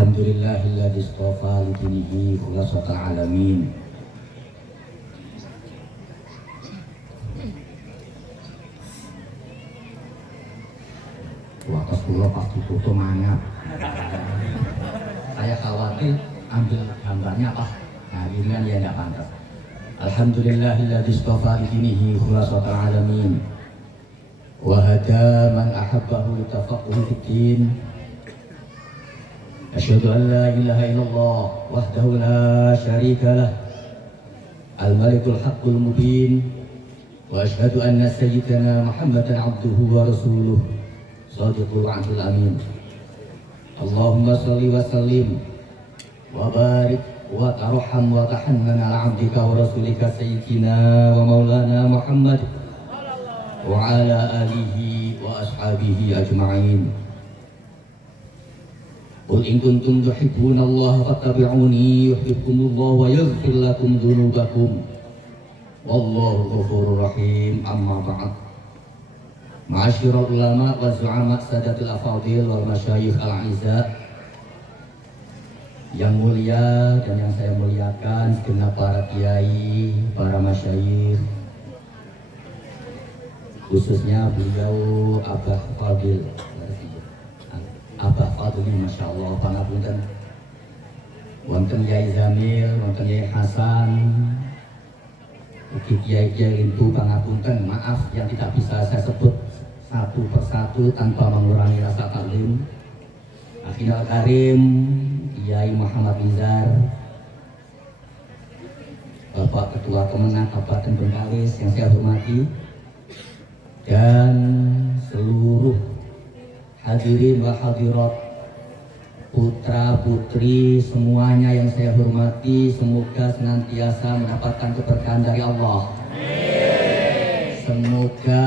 Alhamdulillahilladzi istafa li dinihi khulasatal alamin. Wakas kula pasti foto mangap. Saya khawatir ambil gambarnya apa? Nah, ini kan ya enggak pantas. Alhamdulillahilladzi istafa li dinihi khulasatal alamin. Wa hada man ahabbahu litafaqquhi fid din. Asyhadu an la ilaha illallah wahdahu la syarika lah. Al-Malikul Haqqul Mubin. Wa asyhadu anna sayyidana Muhammadan abduhu wa rasuluh. Shadiqul wa'dul amin. Allahumma salli wa sallim wa barik wa tarham wa tahannan ala abdika wa rasulika sayyidina wa maulana Muhammad wa ala alihi wa ashabihi ajma'in. Qul in kuntum tuhibbuna Allah fattabi'uni yuhibbukumullah wa yaghfir lakum dhunubakum wallahu ghafurur rahim. Amma ba'd. Ma'asyiral ulama wa zu'ama sadatul afadil wal masyayikh al-'izza yang mulia dan yang saya muliakan, segenap para kiai, para masyayikh, khususnya beliau Abah Fadil, Abah Fadli, Masya Allah, pangapunten wonten Yai Zamil, wonten Yai Hasan, ugi kiai-kiai rindu pangapunten, maaf yang tidak bisa saya sebut satu persatu tanpa mengurangi rasa taklim. Akhirul Karim Kiai Muhammad Nizar, Bapak Ketua Kemenang Kabupaten Bengkalis yang saya hormati, dan seluruh hadirin wa hadirat, putra putri semuanya yang saya hormati, semoga senantiasa mendapatkan keberkahan dari Allah. Semoga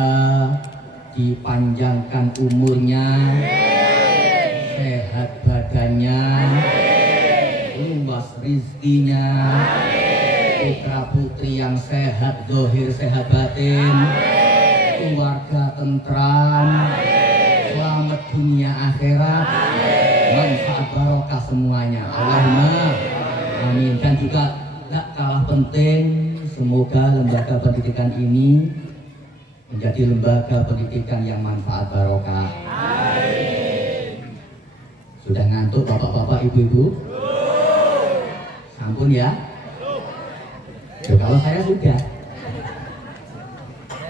dipanjangkan umurnya, sehat badannya, luas rizkinya, putra putri yang sehat zahir sehat batin, keluarga tentram, selamat dunia akhirat, manfaat barokah semuanya. Allahumma amin. Dan juga tidak kalah penting, semoga lembaga pendidikan ini menjadi lembaga pendidikan yang manfaat barokah. Sudah ngantuk bapak-bapak, ibu-ibu? Sampun ya? Kalau saya sudah.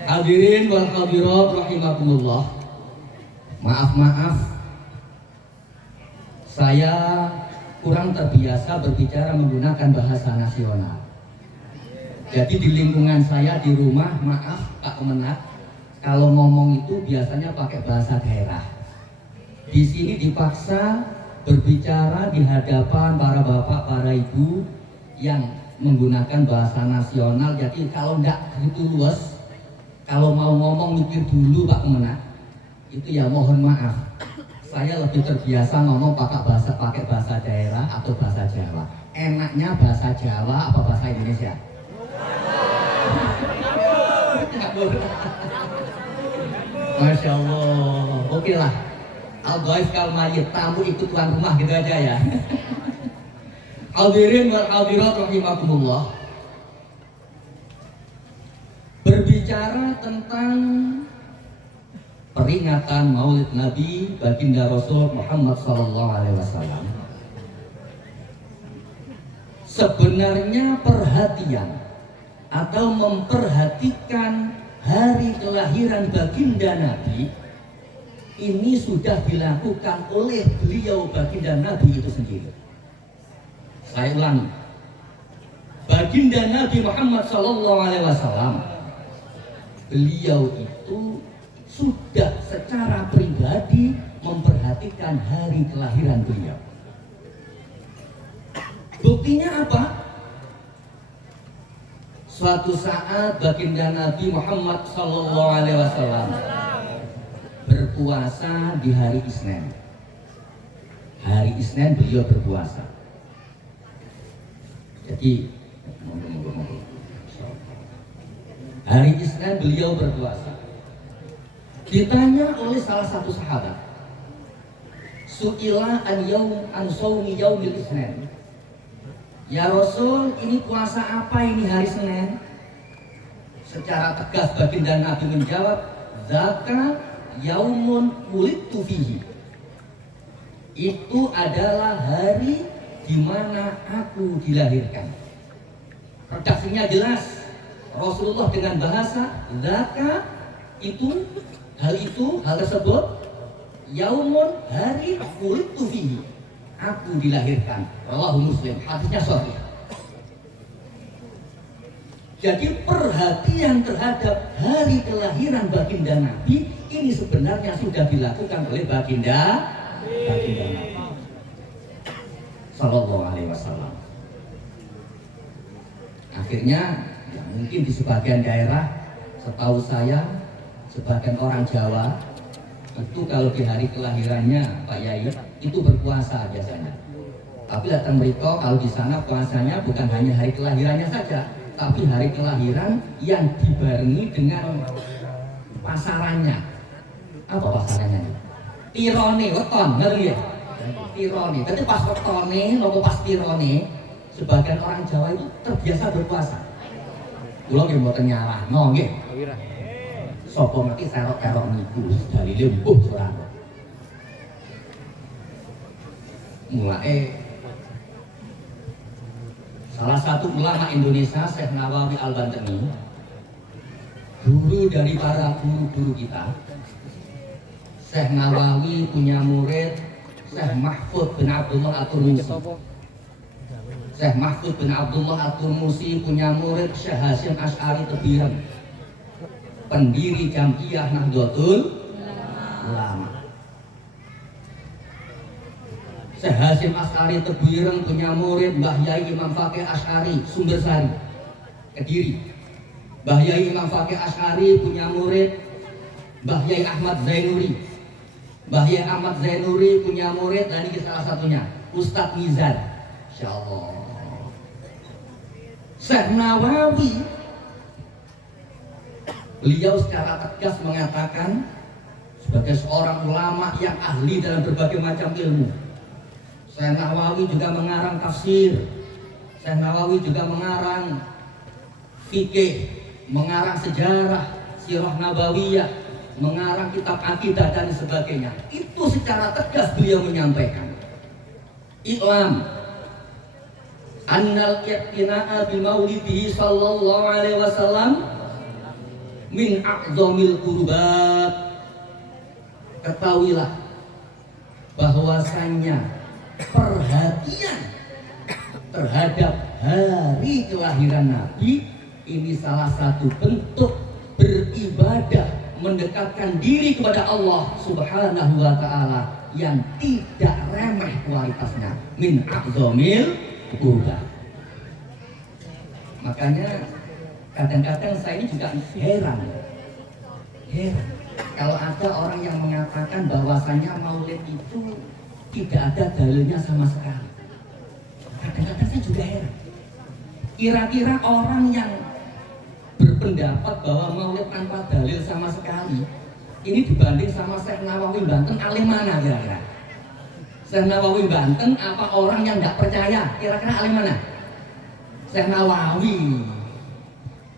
Hadirin wal hadirat rahimakumullah. Maaf, saya kurang terbiasa berbicara menggunakan bahasa nasional. Jadi di lingkungan saya di rumah, maaf Pak Kemenak, kalau ngomong itu biasanya pakai bahasa daerah. Di sini dipaksa berbicara di hadapan para bapak, para ibu yang menggunakan bahasa nasional. Jadi kalau enggak gitu luas, kalau mau ngomong mikir dulu Pak Kemenak, itu ya mohon maaf. Saya lebih terbiasa ngomong pakai bahasa daerah atau bahasa Jawa. Enaknya bahasa Jawa apa bahasa Indonesia? Masya Allah. Oke lah. Al-Ghaif kal mayyit, tamu ikut tuan rumah gitu aja ya. Hadirin wal hadirat rahimakumullah. Berbicara tentang peringatan Maulid Nabi baginda Rasul Muhammad SAW, sebenarnya perhatian atau memperhatikan hari kelahiran baginda Nabi ini sudah dilakukan oleh beliau baginda Nabi itu sendiri. Saya ulangi, baginda Nabi Muhammad SAW, beliau itu sudah secara pribadi memperhatikan hari kelahiran beliau. Buktinya apa? Suatu saat baginda Nabi Muhammad SAW berpuasa di hari Isnin. Hari Isnin beliau berpuasa. Jadi hari Isnin beliau berpuasa. Ditanya oleh salah satu sahabat, Su'ila an shaumi yaumil Isnin. Ya Rasul, ini puasa apa ini hari Senin? Secara tegas baginda Nabi menjawab, zaka yaumun wulidtu fihi. Itu adalah hari di mana aku dilahirkan. Redaksinya jelas. Rasulullah dengan bahasa zaka itu, hal tersebut, yaumun, hari, wulidtu fihi, aku dilahirkan. Rawahu Muslim, hadisnya sahih. Jadi perhatian terhadap hari kelahiran baginda Nabi ini sebenarnya sudah dilakukan oleh baginda Nabi Sallallahu Alaihi Wasallam. Akhirnya, ya mungkin di sebagian daerah, setahu saya, sebagian orang Jawa itu kalau di hari kelahirannya Pak Yai itu berpuasa biasanya. Tapi datang mereka kalau di sana puasanya bukan hanya hari kelahirannya saja, tapi hari kelahiran yang dibarengi dengan pasarannya. Apa pasarannya? Tirone, weton, ngerti ya? Tirone. Jadi pas wetone, nopo pas tirone, sebagian orang Jawa itu terbiasa berpuasa. Kulo nggih mboten nyalahno nggih. Sapa ngerti serok-serok niku dalile mbuh ora. Mulai salah satu ulama Indonesia, Syekh Nawawi Al-Bantani, guru dari para guru-guru kita. Syekh Nawawi punya murid Syekh Mahfud bin Abdullah At-Turmusi. Syekh Mahfud bin Abdullah At-Turmusi punya murid Syekh Hasyim Asy'ari Tebiran, pendiri Jam'iyah Nahdlatul Ulama. Syekh Hasyim Asy'ari Tebiran punya murid Mbah Yai Imam Faqih Asy'ari Sumbersari, Kediri. Mbah Yai Imam Faqih Asy'ari punya murid Mbah Yai Ahmad Zainuri. Mbah Yai Ahmad Zainuri punya murid, dan ini salah satunya Ustadz Mizan. Insyaallah. Syekh Nawawi, beliau secara tegas mengatakan sebagai seorang ulama yang ahli dalam berbagai macam ilmu. Syekh Nawawi juga mengarang tafsir, Syekh Nawawi juga mengarang fikih, mengarang sejarah, sirah nabawiyah, mengarang kitab akidah dan sebagainya. Itu secara tegas beliau menyampaikan, I'lam annal iqtina'a bi maulidihi sallallahu alaihi wasallam min a'zamil qurbat. Ketahuilah bahwasanya perhatian terhadap hari kelahiran Nabi ini salah satu bentuk beribadah, mendekatkan diri kepada Allah Subhanahu wa Ta'ala yang tidak remeh kualitasnya, min a'zamil qurbat. Makanya kadang-kadang saya ini juga heran kalau ada orang yang mengatakan bahwasanya maulid itu tidak ada dalilnya sama sekali. Kadang-kadang saya juga heran. Kira-kira orang yang berpendapat bahwa maulid tanpa dalil sama sekali ini dibanding sama Syekh Nawawi Banten, alim mana kira-kira? Syekh Nawawi Banten apa orang yang tidak percaya? Kira-kira alim mana? Syekh Nawawi.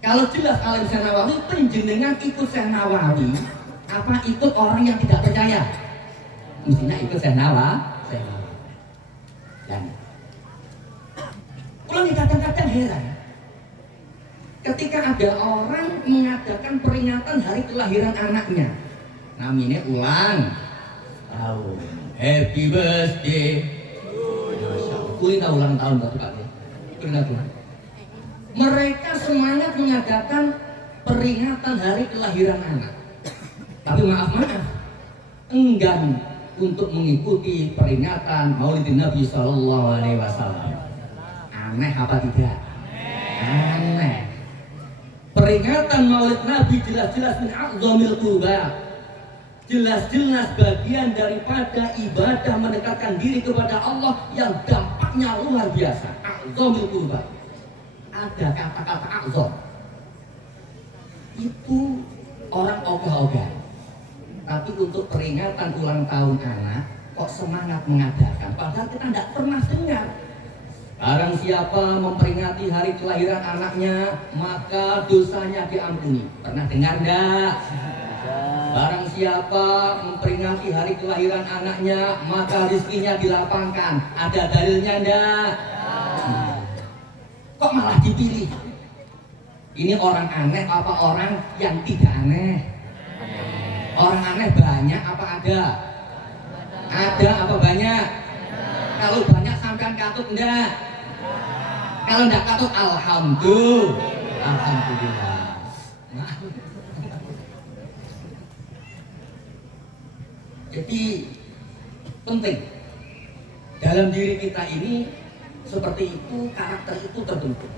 Kalau jelas alim Syekh Nawawi, penjenengan ikut Syekh Nawawi apa ikut orang yang tidak percaya? Mestinya ikut Syekh Nawawi. Dan ulang kadang-kadang heran ketika ada orang mengadakan peringatan hari kelahiran anaknya, namanya ulang tahun, happy birthday. Kulina ulang tahun Bapak Pak. Mereka semangat mengadakan peringatan hari kelahiran anak, tapi maaf enggan untuk mengikuti peringatan Maulidin Nabi Sallallahu Alaihi Wasallam. Aneh apa tidak? Aneh. Peringatan Maulid Nabi jelas-jelas min a'zamil qurbat, jelas-jelas bagian daripada ibadah mendekatkan diri kepada Allah yang dampaknya luar biasa. A'zamil qurbat. Ada kata-kata a'zam. Itu orang ogah-ogah. Tapi untuk peringatan ulang tahun anak kok semangat mengadakan, padahal kita tidak pernah dengar. Barang siapa memperingati hari kelahiran anaknya, maka dosanya diampuni. Pernah dengar enggak? Barang siapa memperingati hari kelahiran anaknya, maka rezekinya dilapangkan. Ada dalilnya enggak? Kok malah dipilih? Ini orang aneh apa orang yang tidak aneh? Orang aneh banyak apa ada? Ada apa banyak? Kalau banyak sampean katut enggak? Kalau enggak katut alhamdulillah. Nah. Jadi penting dalam diri kita ini seperti itu, karakter itu terbentuk.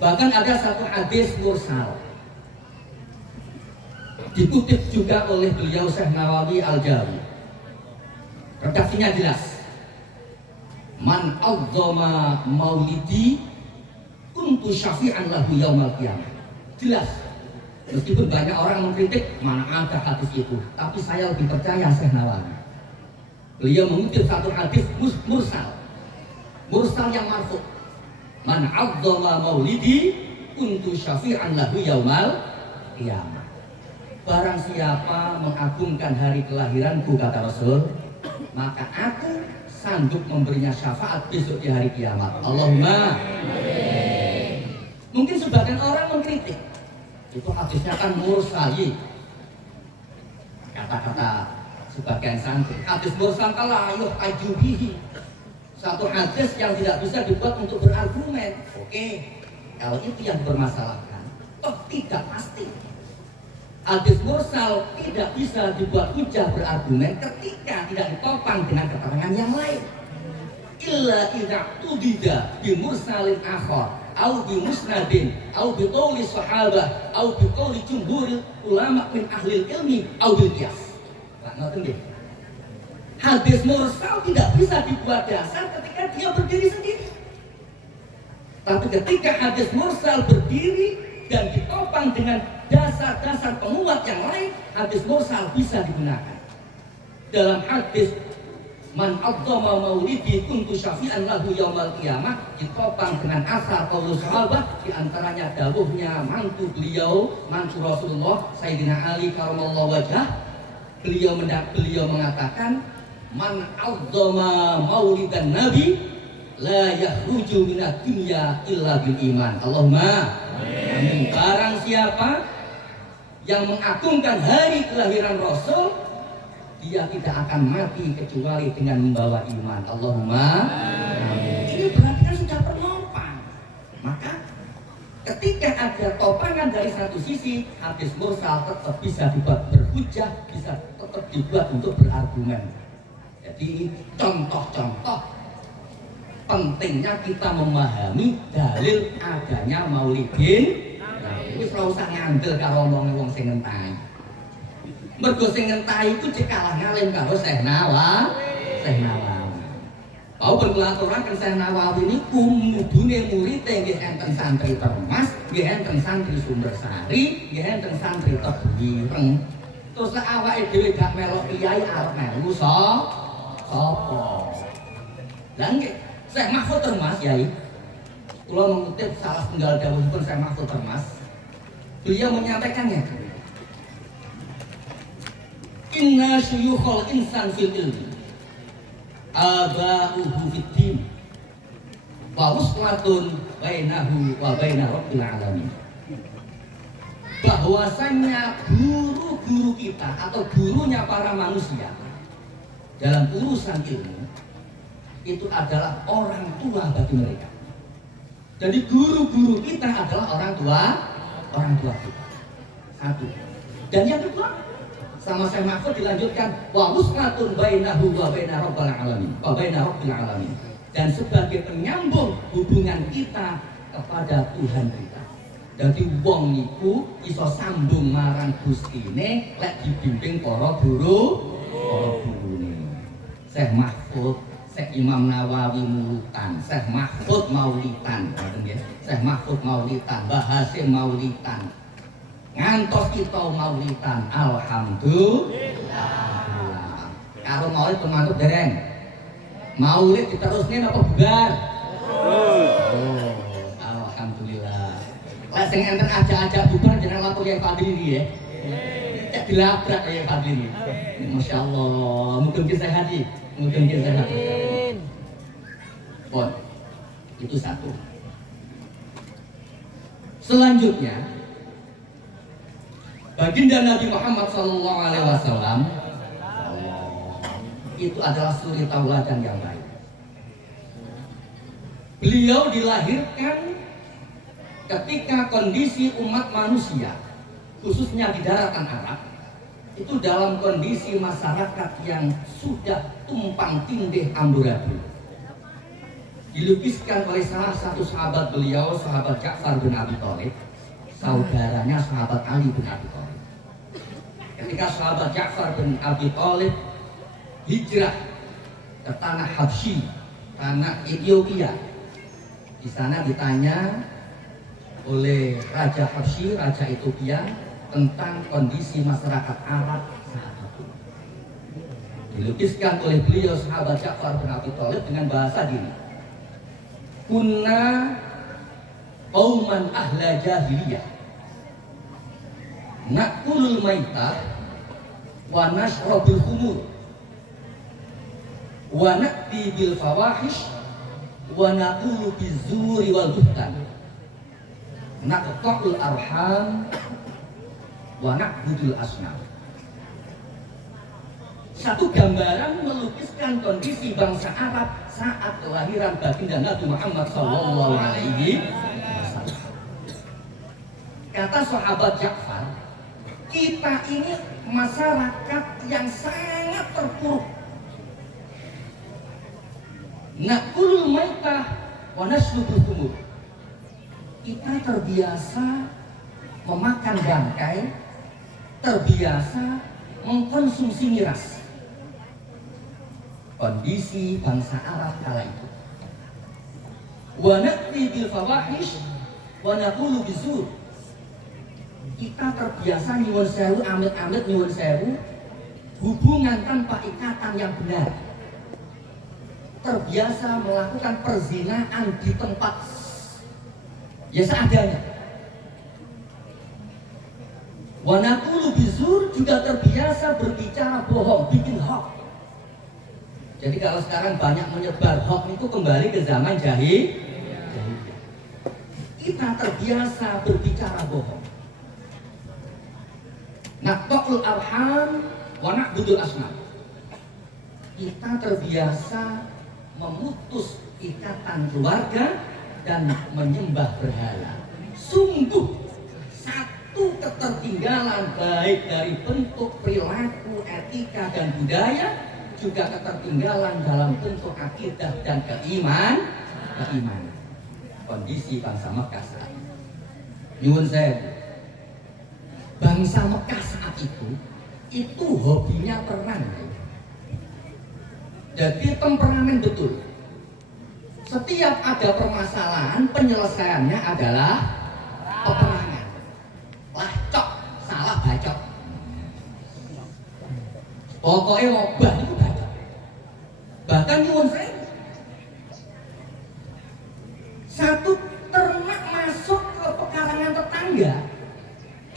Bahkan ada satu hadis mursal dikutip juga oleh beliau Syekh Nawawi Al-Jawi. Redaksinya jelas. Man azzama maulidi kuntu syafi'an lahu yaumal qiyamah. Jelas. Meskipun banyak orang mengkritik, mana ada hadis itu, tapi saya lebih percaya Syekh Nawawi. Beliau mengutip satu hadis mursal yang marfu'. Man azzama maulidi kuntu syafi'an lahu yaumal qiyamah. Barang siapa mengagungkan hari kelahiranku, kata Rasul, maka aku sanggup memberinya syafaat besok di hari kiamat. Allahumma. Mungkin sebagian orang mengkritik, itu hadisnya kan mursali. Kata-kata sebagian santri, hadis mursal kala ayuh ajubihi. Satu hadis yang tidak bisa dibuat untuk berargumen. Oke, kalau itu yang bermasalahkan, toh tidak pasti. Hadis mursal tidak bisa dibuat hujah berargumen ketika tidak ditopang dengan keterangan yang lain. Illa idza tudida bi mursalin akhar au bi musnadin au bi qauli sahabah au bi qauli jumhuril ulama min ahli ilmi au bil qiyas. Lah ngoten nggih. Hadis mursal tidak bisa dibuat dasar ketika dia berdiri sendiri. Tapi ketika hadis mursal berdiri dan ditopang dengan dasar-dasar penguat yang lain, hadis mursal bisa digunakan. Dalam hadis man azzama maulidi kuntu syafi'an lahu yaumal qiyamah, ditopang dengan asar qaulus sahabah, di antaranya dawuhnya mantu beliau, mantu Rasulullah Sayyidina Ali karamallahu wajhah. Beliau mengatakan, man azzama maulidan nabi la yakhruju minad dunya illa bil iman. Allahumma amin. Barang siapa yang mengagungkan hari kelahiran Rasul, dia tidak akan mati kecuali dengan membawa iman. Allahumma amin. Ini berarti kan sudah penopang. Maka ketika ada topangan dari satu sisi, hadis mursal tetap bisa dibuat berhujah, bisa tetap dibuat untuk berargumen. Jadi contoh-contoh pentingnya kita memahami dalil adanya maulidin. Wis ora usah ngandel karo omonge wong sing ngenteni. Mergo sing ngenteni iku cek kalah ngalim karo Syekh Nawawi. Mau berkelaturan Syekh Nawawi niku mudune murid nggih enten santri Termas, nggih enten santri Sumbersari, nggih enten santri Tebuireng. Terus awake dhewe gak melok kiai arep melu sapa? Lah nggih, Syekh Mahfud Termas Yai. Kula mengutip salah setunggal dawuhipun Syekh Mahfud Termas. Beliau menyampaikannya, inna syuyukhul insan fil ilmi aba'uhu fid din wa uswatun bainahu wa baina rabbil alamin. Bahwasanya guru-guru kita atau gurunya para manusia dalam urusan ilmu itu adalah orang tua bagi mereka. Jadi guru-guru kita adalah orang tua kita. Satu. Dan yang kedua, sama Syekh Mahfud dilanjutkan wa usnatun bainahu wa baina rabbil alamin. Wa baina rabbil alamin. Dan sebagai penyambung hubungan kita kepada Tuhan kita. Jadi wong niku iso sambung marang Gustine lek dibimbing para gurune. Syekh Mahfud, Syekh Imam Nawawi mulutan, Syekh Mahfud maulitan, ngoten nggih. Syekh Mahfud maulitan, Mbah Hasyim maulitan. Ngantos kita maulitan, alhamdulillah. karo maulid pemantuk dereng. Maulid diterusne apa bubar? Oh, alhamdulillah. Lah sing enten ajak-ajak bubar jeneng lapor Kyai Fadli iki ya. Cek dilabrak Kyai Fadli iki. Masyaallah, muga-muga sehat iki. Muga-muga sehat. Bon. Itu satu. Selanjutnya, baginda Nabi Muhammad SAW itu adalah suri tauladan yang baik. Beliau dilahirkan ketika kondisi umat manusia, khususnya di daratan Arab, itu dalam kondisi masyarakat yang sudah tumpang tindih amburadul. Dilukiskan oleh salah satu sahabat beliau, sahabat Ja'far bin Abi Thalib, saudaranya sahabat Ali bin Abi Thalib. Ketika sahabat Ja'far bin Abi Thalib hijrah ke tanah Habsyi, tanah Ethiopia, di sana ditanya oleh Raja Habsyi, Raja Ethiopia, tentang kondisi masyarakat Arab saat itu. Dilukiskan oleh beliau sahabat Ja'far bin Abi Thalib dengan bahasa gini. Kunna qauman ahla jahiliyah na'kulul maitah wa nashrabul khumur wa na'ti bil fawahish wa naqulu bizuri wal buhtan naqta'ul arham wa na'budul asnam. Satu gambaran melukiskan kondisi bangsa Arab saat kelahiran baginda Nabi Muhammad sallallahu alaihi wasallam. Kata sahabat Ja'far, kita ini masyarakat yang sangat terpuruk. Naqulul maitah wa nashrubul khumur. Kita terbiasa memakan bangkai, terbiasa mengkonsumsi miras. Kondisi bangsa Arab kala itu. Wa na'ti bil fawahish wa naqulu bizur. Kita terbiasa nyuwun sewu, amit-amit nyuwun sewu, hubungan tanpa ikatan yang benar. Terbiasa melakukan perzinaan di tempat ya seadanya. Wa naqulu bizur, juga terbiasa berbicara bohong, bikin hoax. Jadi kalau sekarang banyak menyebar hoax itu kembali ke zaman jahiliyah. Kita terbiasa berbicara bohong. Naqta'ul arham wa na'budul asnam. Kita terbiasa memutus ikatan keluarga dan menyembah berhala. Sungguh satu ketertinggalan baik dari bentuk perilaku, etika dan budaya, juga ketertinggalan dalam bentuk akidah dan keimanan. Kondisi bangsa Mekah saat itu. Nyuwun sewu. Bangsa Mekah saat itu hobinya perang. Jadi temperamen betul. Setiap ada permasalahan, penyelesaiannya adalah peperangan. Lacok, salah bacok. Pokoknya ngobah itu bacok. Bahkan nyuwun sewu, satu ternak masuk ke pekarangan tetangga,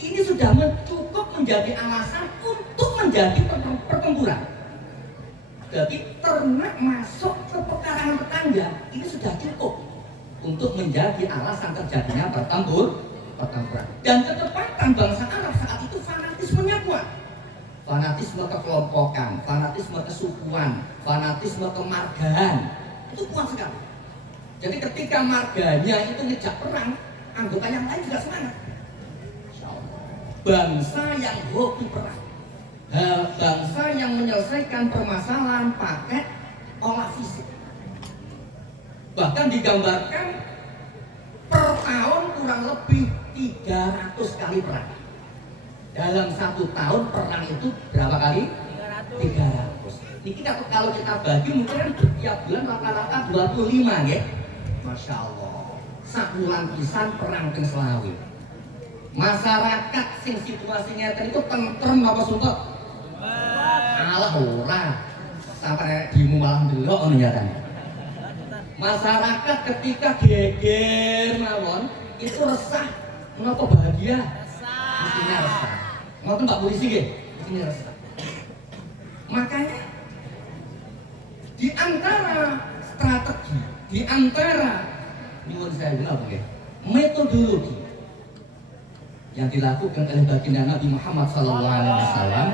ini sudah cukup menjadi alasan untuk menjadi pertempuran. Jadi ternak masuk ke pekarangan tetangga ini sudah cukup untuk menjadi alasan terjadinya pertempuran. Dan ketepatan bangsa Arab saat itu fanatismenya kuat. Fanatisme kekelompokan, fanatisme kesukuan, fanatisme kemargaan itu kuat sekali. Jadi ketika marganya itu ngejak perang, anggota yang lain juga semangat. Bangsa yang hobi perang, bangsa yang menyelesaikan permasalahan pakai olah fisik. Bahkan digambarkan per tahun kurang lebih 300 kali perang. Dalam satu tahun perang itu berapa kali? 300. Ini kalau kita bagi mungkin setiap bulan rata-rata 25 ya. Masya Allah. Sakulan pisan perang ping selawi. Masyarakat sing situasinya itu tentrem apa suntuk? Alah ora. sampai dimu malah delok ngono nyatane. Masyarakat ketika geger mawon itu resah, menapa bahagia? Mestinya resah. Ngoten Pak Polisi nggih, mestinya resah. Makanya di antara strategi, di antara nyuwun saya bilang apa nggih? Metodologi yang dilakukan oleh baginda Nabi Muhammad SAW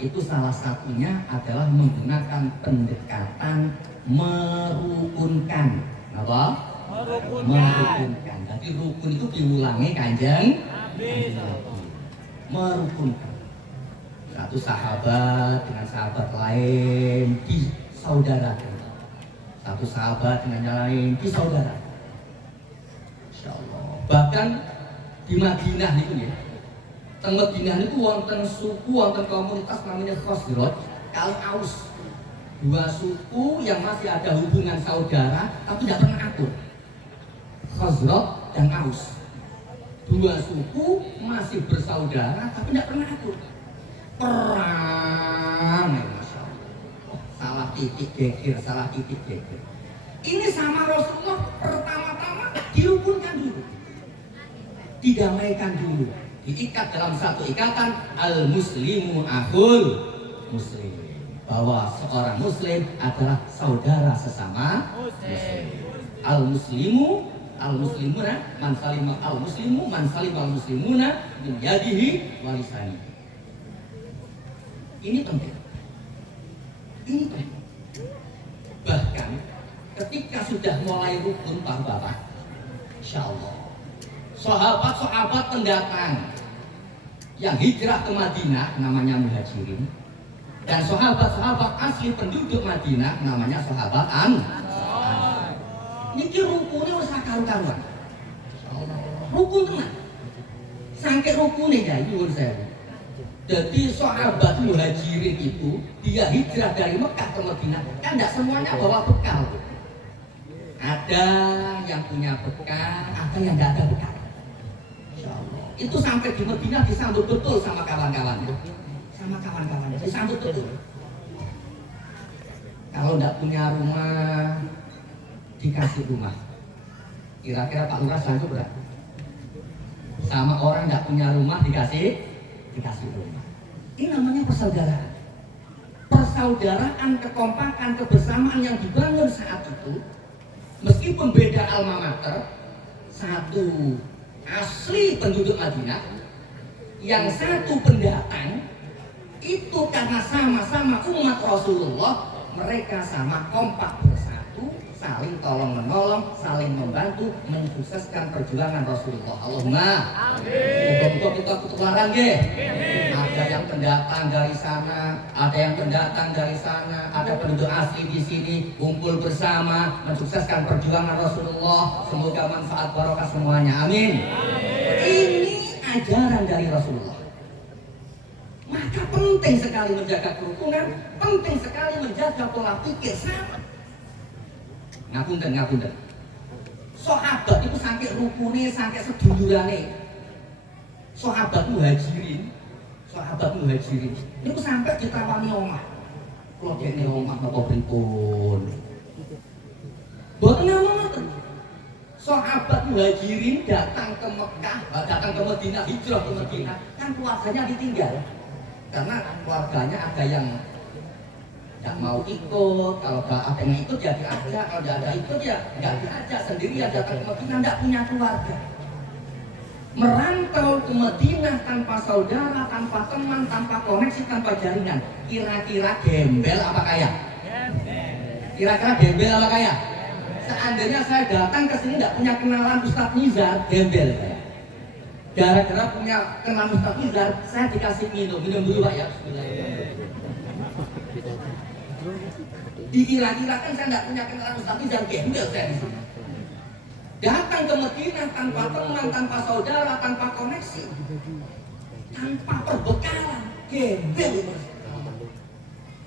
itu salah satunya adalah menggunakan pendekatan merukunkan. Apa? Merukunkan. Jadi rukun itu diulangi Kanjeng. Merukunkan. Satu sahabat dengan sahabat lain disaudarakan. Satu sahabat dengan yang lain disaudarakan. Insya Allah. Bahkan di Madinah itu ya, teng Madinah itu wonten suku, wonten komunitas namanya Khazraj kali Aus. Dua suku yang masih ada hubungan saudara tapi tidak pernah akur. Khazraj dan Aus. Dua suku masih bersaudara tapi tidak pernah akur. Perang, Masya Allah. Salah titik geger, salah titik geger. Ini sama Rasulullah pertama-tama dirukunkan dulu, didamaikan dulu, diikat dalam satu ikatan al-muslimu akhul muslim, bahwa seorang muslim adalah saudara sesama muslim. Al-muslimuna man salima al-muslimu man salima al-muslimuna min yadihi wa lisanihi. Ini penting. Ini penting. Bahkan ketika sudah mulai rukun Pak Bapak, insya Allah sahabat-sahabat pendatang yang hijrah ke Madinah namanya Muhajirin, dan sahabat-sahabat asli penduduk Madinah namanya sahabat Ansar. Niki rukunnya wis karu-karuan. Rukun tenan. Sangke rukune ya nyuwun sewu. Jadi sahabat Muhajirin itu dia hijrah dari Mekah ke Madinah kan tidak semuanya bawa bekal. Ada yang punya bekal, ada yang tidak ada bekal. Itu sampai di Madinah disambut betul sama kawan-kawannya. Sama kawan-kawannya disambut betul. Kalau tidak punya rumah dikasih rumah. Kira-kira Pak Lurah sanggup berapa? Sama orang tidak punya rumah dikasih rumah. Ini namanya persaudaraan. Persaudaraan, kekompakan, kebersamaan yang dibangun saat itu, meskipun beda alma mater, satu asli penduduk Madinah, yang satu pendatang, itu karena sama-sama umat Rasulullah, mereka sama kompak bersatu, saling tolong menolong, saling membantu, mensukseskan perjuangan Rasulullah. Allahumma amin. Kita ketularan nggih. Ada yang pendatang dari sana, ada yang pendatang dari sana, ada penduduk asli di sini, kumpul bersama, mensukseskan perjuangan Rasulullah. Semoga manfaat barokah semuanya. Amin. Ini ajaran dari Rasulullah. Maka penting sekali menjaga kerukunan, penting sekali menjaga pola pikir sama. Ngapunten. Sahabat itu sampai rukune, sampai sedulurane. Sahabat Muhajirin itu sampai ditawani omah. Kalau dene omah napa pripun? Boten ngoten. Sahabat Muhajirin datang ke Mekah, datang ke Madinah, hijrah ke Madinah, kan keluarganya ditinggal. Karena keluarganya ada yang tidak mau ikut, kalau ada yang ikut ya diajak, kalau tidak ada ikut ya nggak diajak, sendirian datang ke Madinah, tidak punya keluarga. Merantau ke Madinah tanpa saudara, tanpa teman, tanpa koneksi, tanpa jaringan. Kira-kira gembel apa kaya? Kira-kira gembel apa kaya? Seandainya saya datang ke sini tidak punya kenalan Ustadz Nizar, gembel saya. Gara-gara punya kenalan Ustadz Nizar, saya dikasih minum dulu Pak ya. Dikira-kirakan saya tidak punya kenalan Ustadz Nizar, gembel saya di sini. Datang ke Madinah tanpa teman, tanpa saudara, tanpa koneksi, tanpa perbekalan, gembel.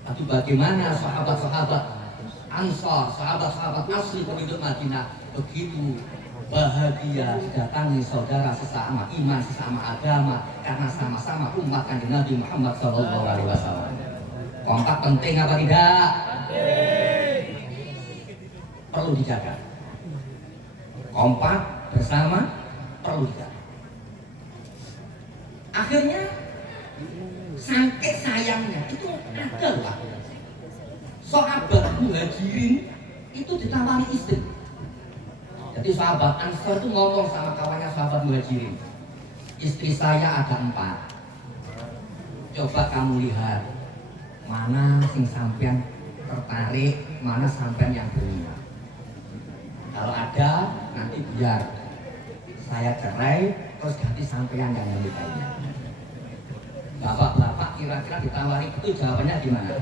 Tapi bagaimana sahabat-sahabat Ansar, sahabat-sahabat asli penduduk Madinah begitu bahagia didatangi saudara sesama iman, sesama agama, karena sama-sama umat Kanjeng Nabi Muhammad SAW. Kompak penting apa tidak? Perlu dijaga. Kompak bersama perlu dijaga. Akhirnya saking sayangnya itu ada lah sahabat Muhajirin itu ditawari istri. Jadi sahabat Ansor itu ngomong sama kawannya sahabat Muhajirin, istri saya ada 4. Coba kamu lihat mana sing sampean tertarik, mana sampean yang berminat. Kalau ada nanti biar saya cerai terus ganti sampean yang menikahinya. Bapak-bapak kira-kira ditawari itu jawabannya gimana?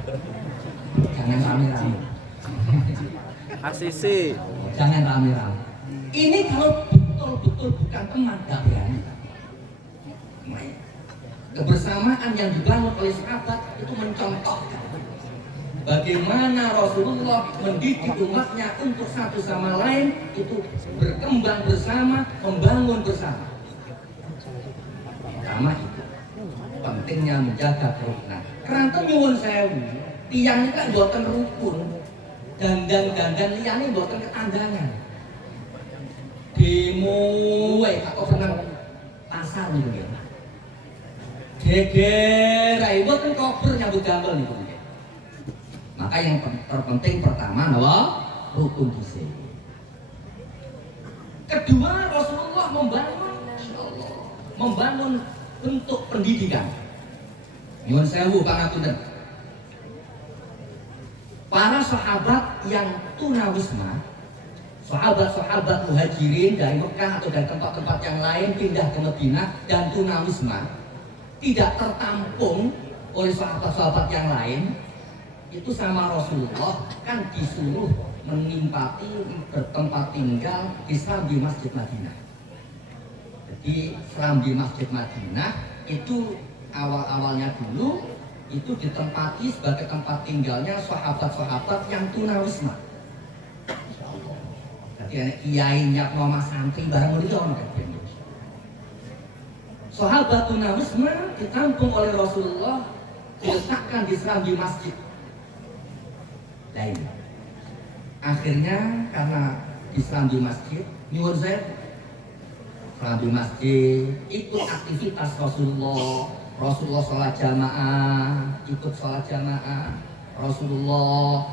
Jangan rame-rame. ACC. Jangan rame-rame. Ini kalau betul-betul bukan teman, gak berani. Kebersamaan yang dibangun oleh sahabat itu mencontohkan bagaimana Rasulullah mendidik umatnya untuk satu sama lain itu berkembang bersama, membangun bersama. Pertama itu pentingnya menjaga kerukunan. Keranten nyuwun sewu, tiyangnya kan boten rukun, dandan liyane boten ketandangan. Demo atau senang pasar nih ya. Gegerai boten koper nyambut gambar nih. Maka yang terpenting pertama adalah rukun dhisik. Kedua, Rasulullah membangun bentuk pendidikan. Nyuwun sewu pangapunten. Para sahabat yang tunawisma, sahabat-sahabat Muhajirin dari Mekah atau dari tempat-tempat yang lain pindah ke Madinah dan tunawisma tidak tertampung oleh sahabat-sahabat yang lain, itu sama Rasulullah kan disuruh menimpati bertempat tinggal di serambi Masjid Madinah. Jadi serambi Masjid Madinah itu awal-awalnya dulu itu ditempati sebagai tempat tinggalnya sahabat-sahabat yang tunawisma. Jadi anak kiai nyak nama santri barang itu ono kabeh. Sahabat tunawisma ditampung oleh Rasulullah, diletakkan di serambi masjid. Lain. Akhirnya karena di serambi masjid, nyuwun saya serambi masjid ikut aktivitas Rasulullah. Rasulullah sholat jamaah, ikut sholat jamaah. Rasulullah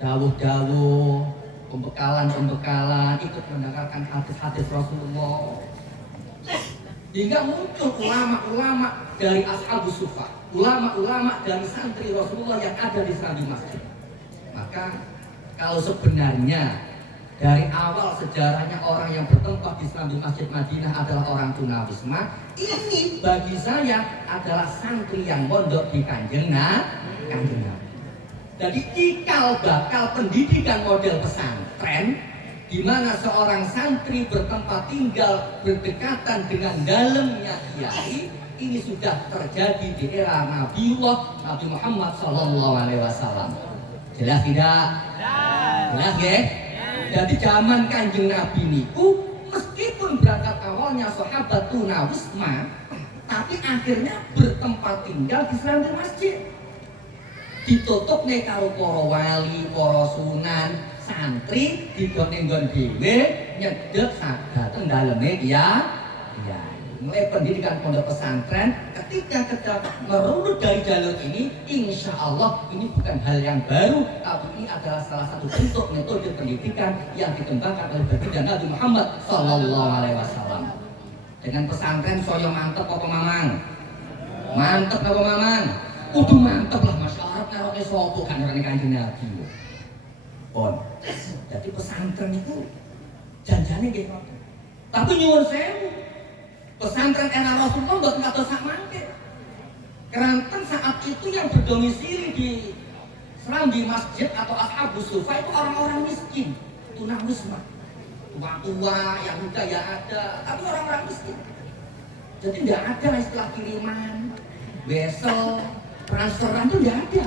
dawuh-dawuh, pembekalan, ikut mendengarkan hadis-hadis Rasulullah. Hingga muncul ulama-ulama dari Ashabus Suffah, ulama-ulama dari santri Rasulullah yang ada di serambi masjid. Maka kalau sebenarnya dari awal sejarahnya orang yang bertempat di serambi Masjid Madinah adalah orang tunawisma, ini bagi saya adalah santri yang mondok di Kanjeng Nabi. Jadi cikal bakal pendidikan model pesantren, di mana seorang santri bertempat tinggal berdekatan dengan dalamnya kiai, ini sudah terjadi di era Nabi Muhammad SAW. Jelas tidak? Jelas ya? Jadi zaman Kanjeng Nabi niku meskipun berangkat awalnya sahabat tunawisma, tapi akhirnya bertempat tinggal di serambi masjid. Ditutup nih karo para wali, para sunan, santri digon-nggon dhewe nyedhek sadateng daleme ya. Mulai pendidikan pondok pesantren ketika kita merunut dari jalur ini, insya Allah ini bukan hal yang baru, tapi ini adalah salah satu bentuk metode pendidikan yang dikembangkan oleh baginda Nabi Muhammad SAW. Dengan pesantren soyo mantep apa mamang? Mantep apa mamang? Udah mantep lah, masya Allah. Kalau sopo kan orang Kanjeng Nabi. Pon. Jadi pesantren itu janjane nggih. Tapi nyuwun sewu. Pesantren era Rasulullah mboten kados sak mangke. Keranten saat itu yang berdomisili di serambi masjid atau Ashabus Suffah itu orang-orang miskin, tunawisma. Tua-tua, yang muda ya ada, tapi orang-orang miskin. Jadi tidak ada istilah kiriman, wesel, transferan itu tidak ada.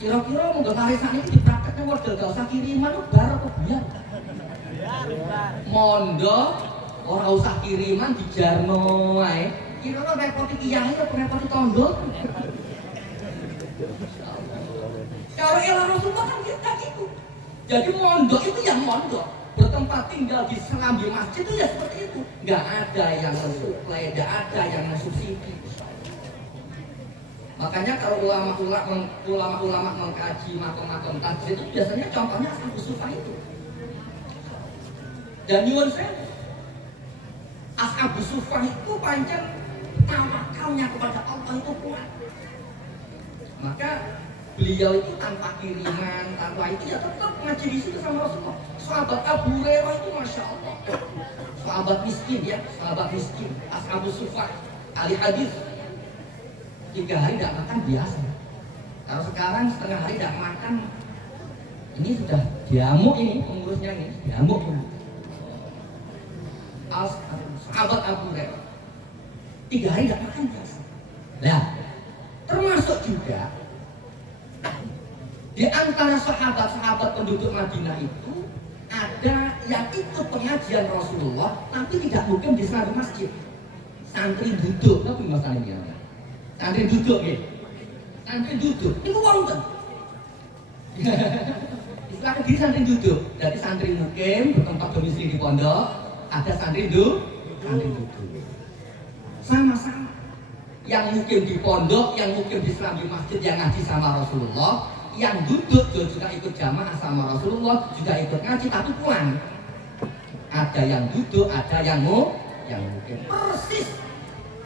Kira-kira mau warisan ini dipraktekkan model gak usah kiriman, bar apa biar? Mondo, orang usah kiriman di jarno ae. Kira-kira repoti kiai atau repoti tondo? Kalau ilah Rasulullah kan kita gitu. Jadi mondok itu yang mondok, bertempat tinggal di serambi masjid itu ya seperti itu. Nggak ada yang mensuplai, nggak ada yang mensubsidi. Makanya kalau ulama-ulama mengkaji makom-makom tajwid itu biasanya contohnya Ashabus Suffah itu. Dan nyuwun sewu, Ashabus Suffah itu pancen tawakalnya kepada Allah itu kuat. Maka beliau itu tanpa kiriman, tanpa itu ya tetap ngaji di situ sama Rasulullah. Sahabat Abu Hurairah itu masya Allah, sahabat miskin ya, sahabat miskin, Ashabus Suffah, ahli hadis. 3 hari tidak makan biasa. Kalau sekarang setengah hari tidak makan, ini sudah diamuk ini pengurusnya ini, diamuk. Sahabat Abu Hurairah 3 hari tidak makan biasa. Nah, termasuk juga di antara sahabat-sahabat penduduk Madinah itu ada yang ikut pengajian Rasulullah tapi tidak mungkin di seluruh masjid. Santri duduk, tapi masalahnya santri duduk ya. Santri duduk, ini wonten. Istilah diri santri duduk. Jadi santri mukim bertempat domisili di pondok, ada santri duduk. Sama-sama. Yang mukim di pondok, yang mukim di serambi masjid, yang ngaji sama Rasulullah, yang duduk juga ikut jamaah sama Rasulullah, juga ikut ngaji tapi pulang. Ada yang duduk, ada yang mukim. Persis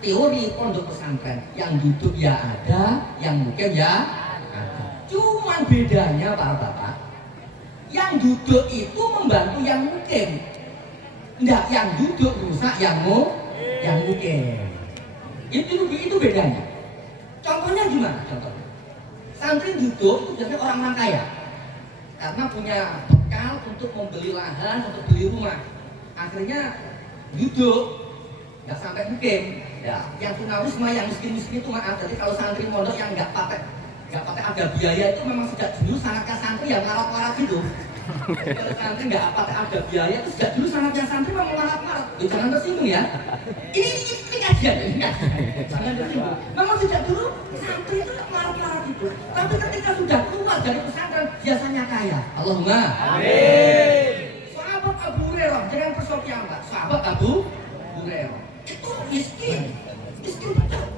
teori pondok pesantren, yang duduk ya ada, yang mukim ya ada. Cuman bedanya Bapak, yang duduk itu membantu yang mukim. Enggak, yang duduk rusak yang mukim. Itu bedanya. Contohnya gimana? Contohnya, santri duduk itu biasanya orang kaya, karena punya bekal untuk membeli lahan, untuk beli rumah. Akhirnya duduk, nggak sampai mukim. Ya, yang tunawisma, yang miskin-miskin itu maaf. Jadi kalau santri mondok yang nggak pakai ada biaya itu memang sejak dulu sangatnya santri yang larat-larat gitu. Kalau santri nggak pakai ada biaya itu sejak dulu sangatnya santri memang larat-larat. Jangan tersinggung ya. Ini kajian, jangan tersinggung. Memang sejak dulu santri itu larat-larat itu. Tapi ketika sudah keluar dari pesantren biasanya kaya. Allahumma amin. Sahabat Abu Hurairah jangan persoalan Pak. Sahabat Abu Hurairah itu miskin betul.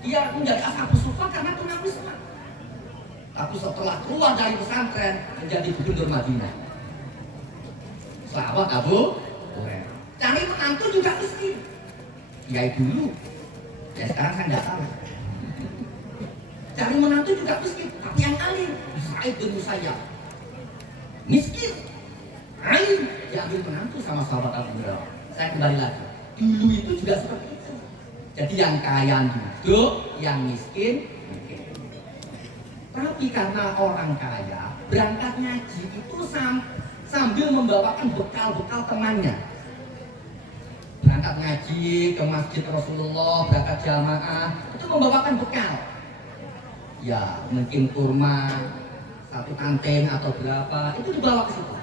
Dia menjadi Ashabus Suffah karena tunawisma. Tapi setelah keluar dari pesantren menjadi gubernur Madinah. Sahabat Abu Hurairah. Cari menantu juga miskin. Ya dulu. Ya sekarang saya nggak tahu. Cari menantu juga miskin, tapi yang alim. Sa'id bin Musayyab. Miskin. Alim diambil menantu sama sahabat Abu Hurairah. Saya kembali lagi. Dulu itu juga seperti itu. Jadi yang kaya duduk, yang miskin mungkin. Tapi karena orang kaya berangkat ngaji itu sambil membawakan bekal-bekal temannya. Berangkat ngaji ke masjid Rasulullah, berangkat jamaah itu membawakan bekal. Ya mungkin kurma 1 kanteng atau berapa itu dibawa ke situ.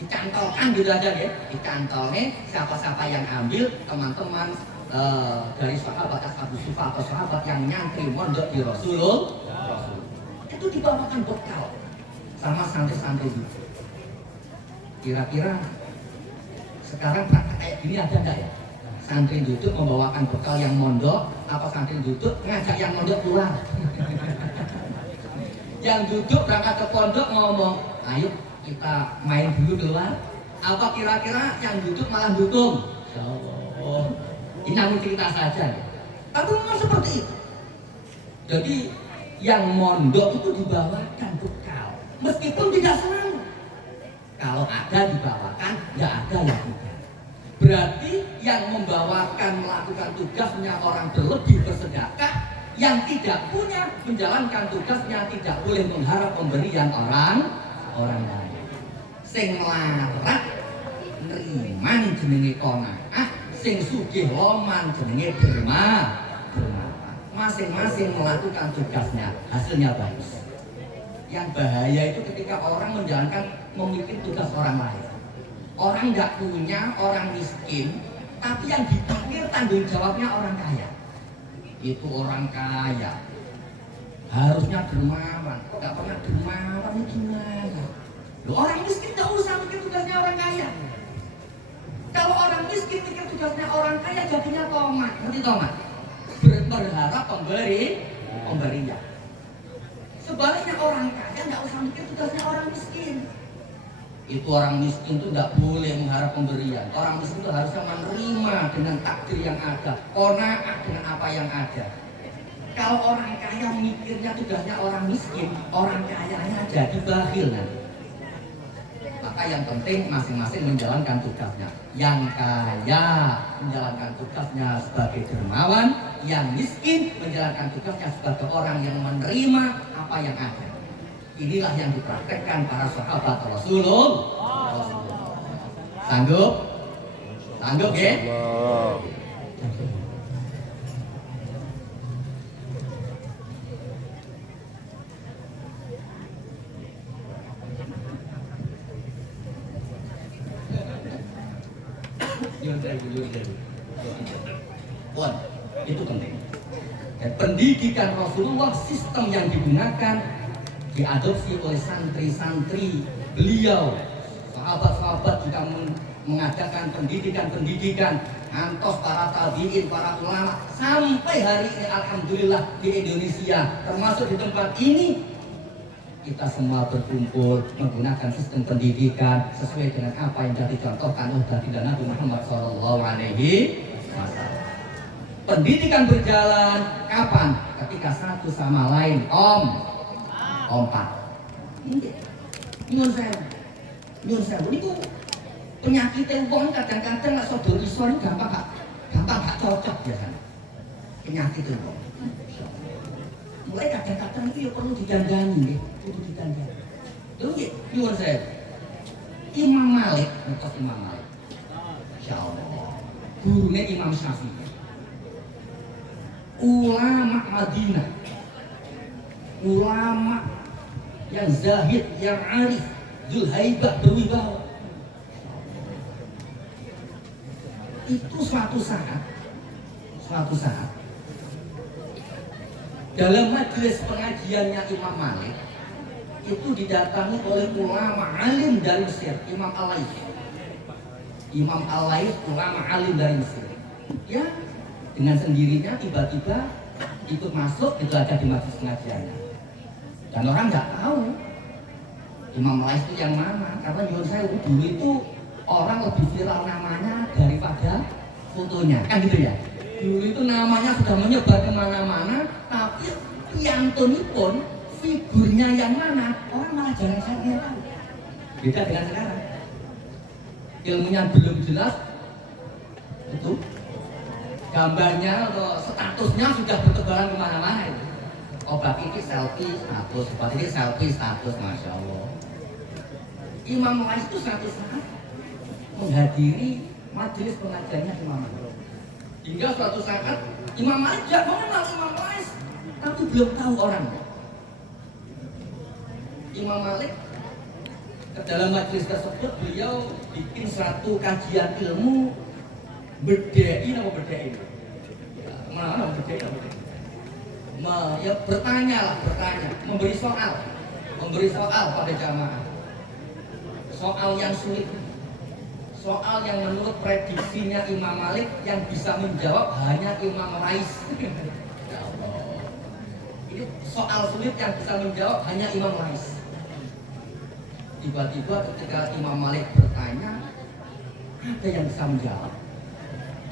Dicantolkan gitu aja ya, dicantolnya siapa-siapa yang ambil teman-teman dari sahabat Ashabus Suffah atau sahabat yang nyantri mondok di Rasulullah itu dibawakan bekal sama santri-santri itu. Kira-kira sekarang praktek kayak gini ada enggak ya? Santri duduk membawakan bekal yang mondok, apa santri duduk ngajak yang mondok pulang? Yang duduk berangkat ke pondok ngomong, ayo kita main dulu keluar. Apa kira-kira yang duduk malah dukung? Oh, ini namun cerita saja. Tapi memang seperti itu. Jadi yang mondok itu dibawakan bekal, meskipun tidak selalu. Kalau ada dibawakan, nggak ada ya tidak. Berarti yang membawakan melakukan tugasnya orang berlebih bersedekah, yang tidak punya menjalankan tugasnya tidak boleh mengharap pemberian orang lain. Sing larat neriman jenenge qanaah, sing sugih loman jenenge derma. Masing-masing melakukan tugasnya, hasilnya bagus. Yang bahaya itu ketika orang menjalankan memikir tugas orang lain. Orang nggak punya, orang miskin, tapi yang dipikir tanggung jawabnya orang kaya. Itu orang kaya harusnya dermawan, kok gak pernah dermawan, ini gimana? Loh, orang miskin gak usah mikir tugasnya orang kaya. Kalau orang miskin mikir tugasnya orang kaya, jadinya tomat. Nanti tomat berharap pemberian. Sebaliknya orang kaya nggak usah mikir tugasnya orang miskin. Itu orang miskin itu nggak boleh mengharap pemberian. Orang miskin itu harusnya menerima dengan takdir yang ada, qanaah dengan apa yang ada. Kalau orang kaya mikirnya tugasnya orang miskin, orang kayanya jadi bakhil nanti. Maka yang penting masing-masing menjalankan tugasnya. Yang kaya menjalankan tugasnya sebagai dermawan, yang miskin menjalankan tugasnya sebagai orang yang menerima apa yang ada. Inilah yang dipraktekkan para sahabat Rasulullah. Sanggup? Sanggup ya? Bon, itu penting. Dan pendidikan Rasulullah, sistem yang digunakan diadopsi oleh santri-santri beliau. Sahabat-sahabat juga mengadakan pendidikan-pendidikan, antos para tabi'in, para ulama, sampai hari ini alhamdulillah di Indonesia, termasuk di tempat ini, kita semua berkumpul menggunakan sistem pendidikan sesuai dengan apa yang sudah dicontohkan oleh baginda Nabi Muhammad SAW. Pendidikan berjalan kapan? Ketika satu sama lain ompat. Nyun sewu niku penyakitnya wong kadang-kadang nek sadurunge iso gampang gak cocok biasanya. Penyakit wong. Mulai kadang-kadang itu ya perlu didandani nggih, kudu didandani. Lho nggih, nyuwun sewu. Imam Malik, ngertos Imam Malik. Insyaallah. Gurune Imam Syafi'i. Ulama Madinah. Ulama yang zahid, yang arif, dzul haibah, berwibawa. Itu suatu saat dalam majelis pengajiannya Imam Malik itu didatangi oleh ulama alim dari Mesir, Imam Al-Laits. Imam Al-Laits ulama alim dari Mesir. Ya, dengan sendirinya tiba-tiba ikut masuk, itu ada di majelis pengajiannya. Dan orang nggak tahu Imam Al-Laits itu yang mana, karena menurut saya dulu itu orang lebih viral namanya daripada fotonya, kan gitu ya. Dulu itu namanya sudah menyebar kemana-mana, tapi piantunipun figurnya yang mana orang malah jarang-jarang tahu. Beda dengan sekarang, ilmunya belum jelas, itu gambarnya atau statusnya sudah bertebaran kemana-mana itu. Obat ini selfie status, obat ini selfie status, masya Allah. Imam Al-Laits itu satu saat menghadiri majelis pengajiannya Imam Malik. Hingga suatu saat Imam Malik tidak mengenal Imam Al-Laits, tapi belum tahu orangnya. Imam Malik ke dalam majelis tersebut beliau bikin satu kajian ilmu bedai mana bedai ya bertanya, memberi soal pada jamaah, soal yang sulit, soal yang menurut prediksinya Imam Malik yang bisa menjawab hanya Imam Al-Laits. Ini soal sulit yang bisa menjawab hanya Imam Al-Laits. Tiba-tiba ketika Imam Malik bertanya, ada yang bisa menjawab.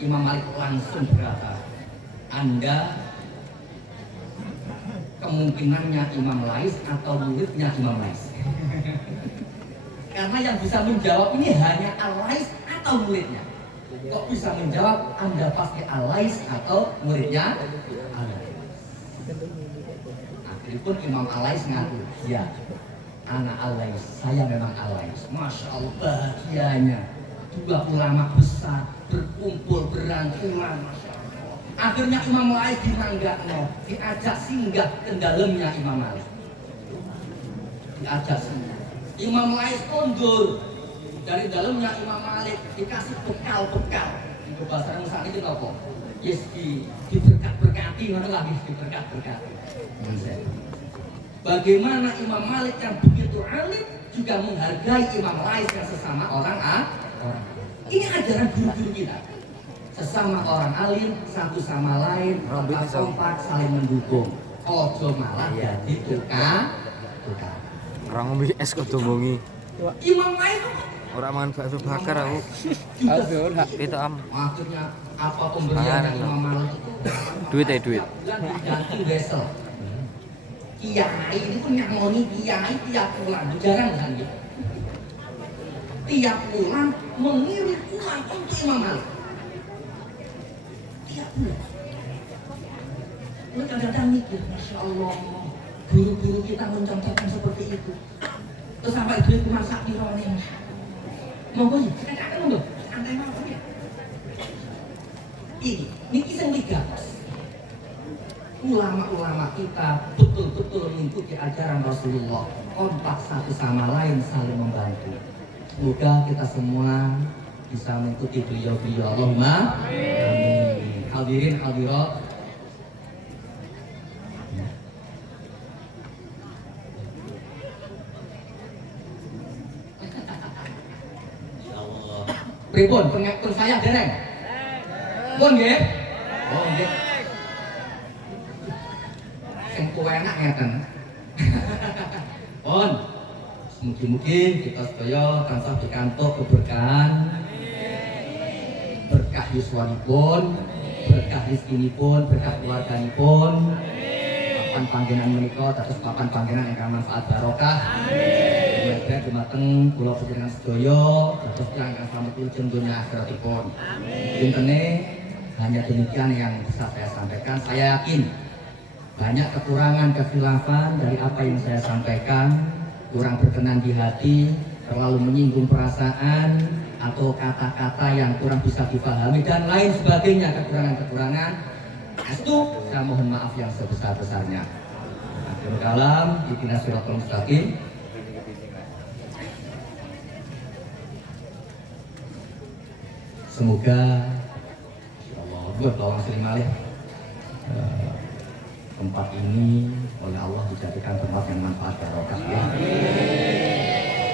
Imam Malik langsung berkata, Anda kemungkinannya Imam Al-Laits atau muridnya Imam Al-Laits. Karena yang bisa menjawab ini hanya Al-Laits atau muridnya. Kok bisa menjawab Anda pasti Al-Laits atau muridnya Al-Laits. Akhirnya pun Imam Al-Laits ngaku, ya, anak Al-Laits, saya memang Al-Laits. Masya Allah bahagianya. Dua ulama besar berkumpul berangkulan, masya Allah. Akhirnya Imam Al-Laits diajak singgah ke dalamnya Imam Malik. Diajak singgah. Imam Al-Laits mundur dari dalamnya Imam Malik, dikasih bekal-bekal. Iku bahasa nang sakniki napa? Yes diberkat-berkati ngono lah wis diberkat-berkati. Bagaimana Imam Malik yang begitu alim juga menghargai Imam Lais yang sesama orang. Ini ajaran guru-guru kita. Sesama orang alim, satu sama lain, kompak saling mendukung. Ojo malah jadi tukang. Orang ngombe es kok dombongi. Imam Lais Ora mangan bakso bakar aku. Itu Maksudnya apa pemberian dari Imam Malik itu? Duit. Ganti wesel. Kiai itu nyangoni kiai tiap bulan, jarang kan gitu. Tiap bulan mengirim uang untuk Imam Malik. Tiap bulan. Lu kadang-kadang mikir, Masya Allah, guru-guru kita mencontohkan seperti itu. Terus sampai duit cuma sak pirone. Monggo sih, kadang-kadang lho, santai mawon ya. Ini sing migatos. Ulama-ulama kita betul-betul mengikuti ajaran Rasulullah, kompak satu sama lain saling membantu. Semoga kita semua bisa mengikuti beliau-beliau. Allahumma amin. Hadirin hadirat. Pripun pengakun saya dereng? Pun nggih? Oh nggih. Sing kowe enak ngeten. Pun. Mugi-mugi kita sedaya tansah pikantuk keberkahan. Berkah yuswanipun, berkah rezekinipun, berkah keluarganipun. Papan panggenan menika dados papan panggenan ingkang manfaat barokah. Amin. Dumateng kula panjenengan sedaya dados tiyang ingkang slamet wilujeng donya akhiratipun. Intene hanya demikian yang bisa saya sampaikan. Saya yakin banyak kekurangan kekhilafan dari apa yang saya sampaikan, kurang berkenan di hati, terlalu menyinggung perasaan atau kata-kata yang kurang bisa dipahami dan lain sebagainya, kekurangan-kekurangan. Itu saya mohon maaf yang sebesar-besarnya. Akhirul kalam, ihdinas siratal mustaqim. Semoga insyaallah buat bawang sering malih tempat ini oleh Allah dijadikan tempat yang manfaat barokah ya.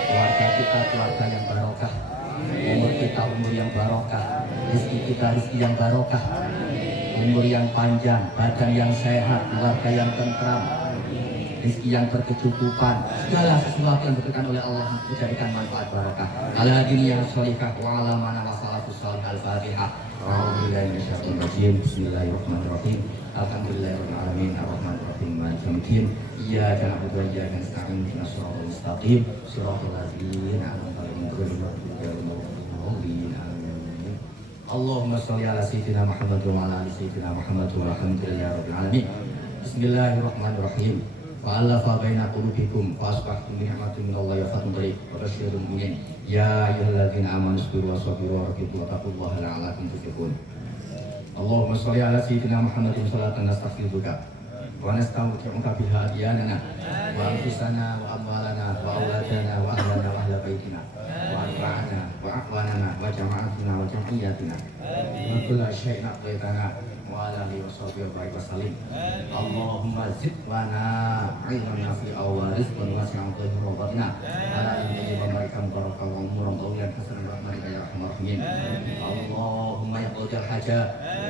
Keluarga kita keluarga yang barokah, umur kita umur yang barokah, rezeki kita rezeki yang barokah, umur yang panjang, badan yang sehat, keluarga yang tentram, rezeki yang berkecukupan, segala sesuatu yang diberikan oleh Allah dijadikan manfaat barokah. Ala dunia sholihah wa ala mana wasalatu salih al-fatihah. A'udzubillahi minasyaitonir rajim. Bismillahirrahmanirrahim. Alhamdulillahirabbil alamin arrahmanir rahim maliki yaumiddin. Iyyaka na'budu wa iyyaka nasta'in ihdinas siratal mustaqim siratal ladzina an'amta 'alaihim ghairil maghdubi 'alaihim waladdallin. Amin. Allahumma shalli ala sayyidina Muhammad wa ala ali sayyidina Muhammad walhamdulillahirabbil alamin. Bismillahirrahmanirrahim. Fa'alafa baina qulubikum fa asbahtum bi ni'matin minallahi wa fadlin qarib wa basyiril mu'minin. Ya ayyuhalladzina amanu sabiru wa sabiru wa rabitu wa taqullaha la'allakum tuflihun. Allahumma sholli ala sayyidina Muhammadin salatan nastaghfiruka wa nasta'unuka biha adyanana wa anfusana wa amwalana wa auladana wa ahlana wa ahla baitina wa anfa'ana wa aqwanana wa jama'atina wa jam'iyatina wa kulla syai'in aqlaitana wa ala alihi wa sahbihi wa sallim. Allahumma zid lana ilman nafi'a wa rizqan wasi'an dhahira wa batina ala alihi wa barakan barakah wa umuran tawilan hasanan rahmatika ya arhamar rahimin. Allahumma ya qadil hajat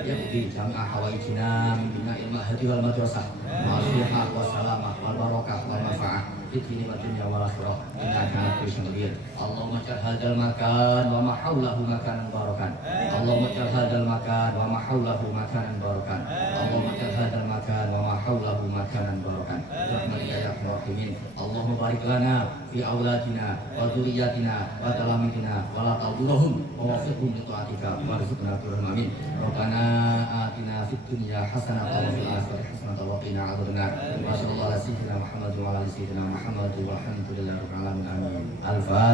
yaqdi jami'a hawaijina min bina'il mahdi wal madrasah wa asliha wa salamah wal barakah wal manfa'ah fid wa dunya wal akhirah innaka ala kulli syai'in qadir. Allahumma ij'al hadzal makan wa ma hawlahu makanan barakan. Allahumma ij'al hadzal makan wa ma hawlahu makanan barakan. Allahumma ij'al hadzal makan wa ma hawlahu makanan barakan. Rahmatika ya arhamar rahimin. Allahumma barik lana fi auladina wa dzurriyyatina wa talamidina wa la tadurruhum wa waffiqhum li ta'atika warzuqna turham amin. Rabbana atina fid dunya hasanatan wa fil akhirati hasanatan wa qina adzabannar. Wa sallallahu ala sayyidina Muhammad wa ala ali sayyidina Muhammad walhamdulillahi rabbil alamin. Amin. Al-Fatihah.